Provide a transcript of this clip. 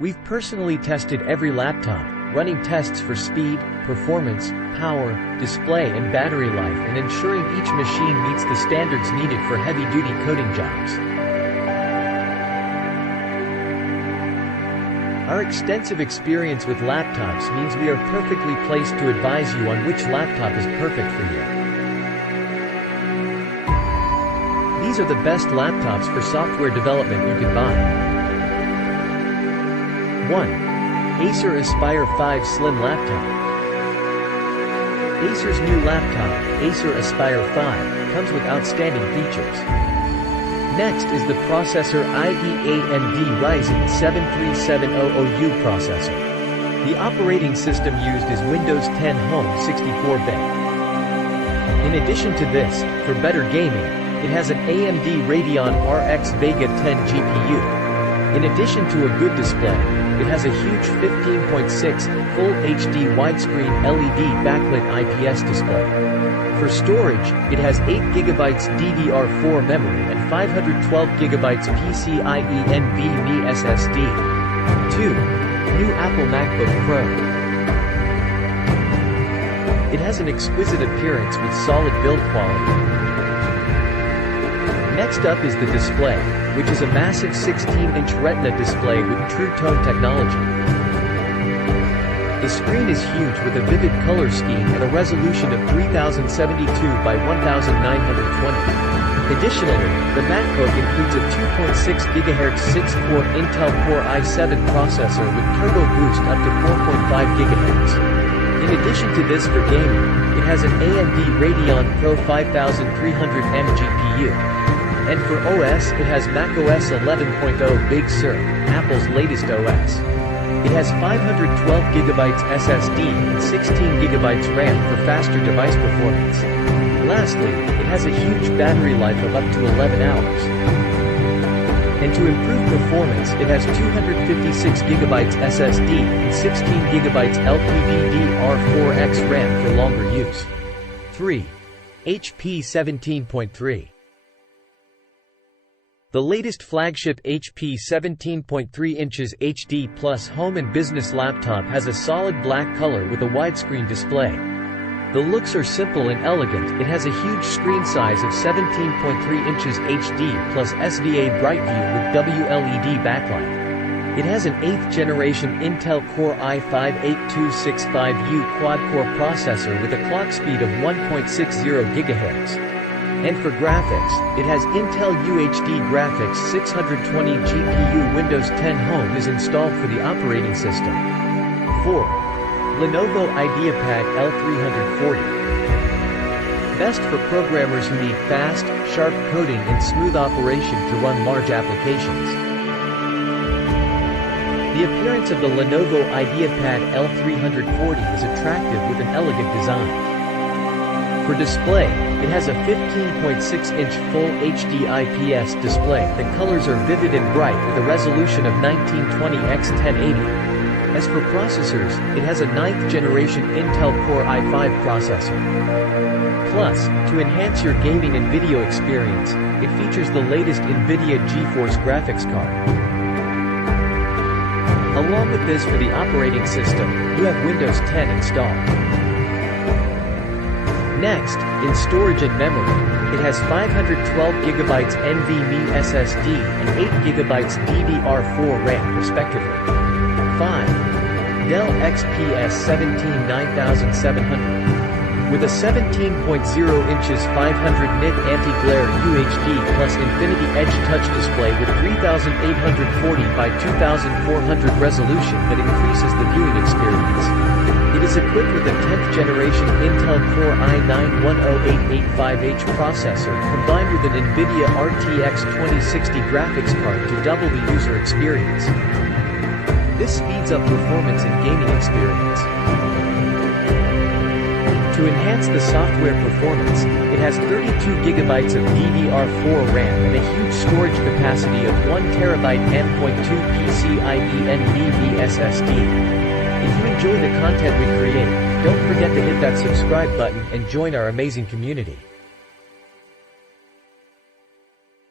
We've personally tested every laptop, running tests for speed, performance, power, display and battery life, and ensuring each machine meets the standards needed for heavy-duty coding jobs. Our extensive experience with laptops means we are perfectly placed to advise you on which laptop is perfect for you. These are the best laptops for software development you can buy. 1. Acer Aspire 5 Slim Laptop. Acer's new laptop, Acer Aspire 5, comes with outstanding features. Next is the processor AMD Ryzen 7-3700U processor. The operating system used is Windows 10 Home 64-bit. In addition to this, for better gaming, it has an AMD Radeon RX Vega 10 GPU. In addition to a good display, it has a huge 15.6 Full HD widescreen LED backlit IPS display. For storage, it has 8GB DDR4 memory and 512GB PCIe NVMe SSD. 2. New Apple MacBook Pro. It has an exquisite appearance with solid build quality. Next up is the display, which is a massive 16-inch Retina display with True Tone technology. The screen is huge with a vivid color scheme and a resolution of 3072 by 1920. Additionally, the MacBook includes a 2.6 GHz 6-core Intel Core i7 processor with turbo boost up to 4.5 GHz. In addition to this, for gaming, it has an AMD Radeon Pro 5300M GPU. And for OS, it has macOS 11.0 Big Sur, Apple's latest OS. It has 512GB SSD and 16GB RAM for faster device performance. Lastly, it has a huge battery life of up to 11 hours. And to improve performance, it has 256GB SSD and 16GB LPDDR4X RAM for longer use. 3. HP 17.3. The latest flagship HP 17.3 inches HD Plus home and business laptop has a solid black color with a widescreen display. The looks are simple and elegant. It has a huge screen size of 17.3 inches HD plus SVA BrightView with WLED backlight. It has an 8th generation Intel Core i5-8265U quad-core processor with a clock speed of 1.60 GHz. And for graphics, it has Intel UHD Graphics 620 GPU. Windows 10 Home is installed for the operating system. 4. Lenovo Ideapad L340. Best for programmers who need fast, sharp coding and smooth operation to run large applications. The appearance of the Lenovo Ideapad L340 is attractive with an elegant design. For display, it has a 15.6-inch Full HD IPS display. The colors are vivid and bright with a resolution of 1920x1080. As for processors, it has a 9th generation Intel Core i5 processor. Plus, to enhance your gaming and video experience, it features the latest NVIDIA GeForce graphics card. Along with this, for the operating system, you have Windows 10 installed. Next, in storage and memory, it has 512GB NVMe SSD and 8GB DDR4 RAM respectively. 5. Dell XPS 17-9700. With a 17.0 inches 500 nit anti-glare UHD plus Infinity Edge touch display with 3840 by 2400 resolution that increases the viewing experience. It is equipped with a 10th generation Intel Core i9-10885H processor combined with an NVIDIA RTX 2060 graphics card to double the user experience. This speeds up performance and gaming experience. To enhance the software performance, it has 32GB of DDR4 RAM and a huge storage capacity of 1TB M.2 PCIe NVMe SSD. If you enjoy the content we create, don't forget to hit that subscribe button and join our amazing community.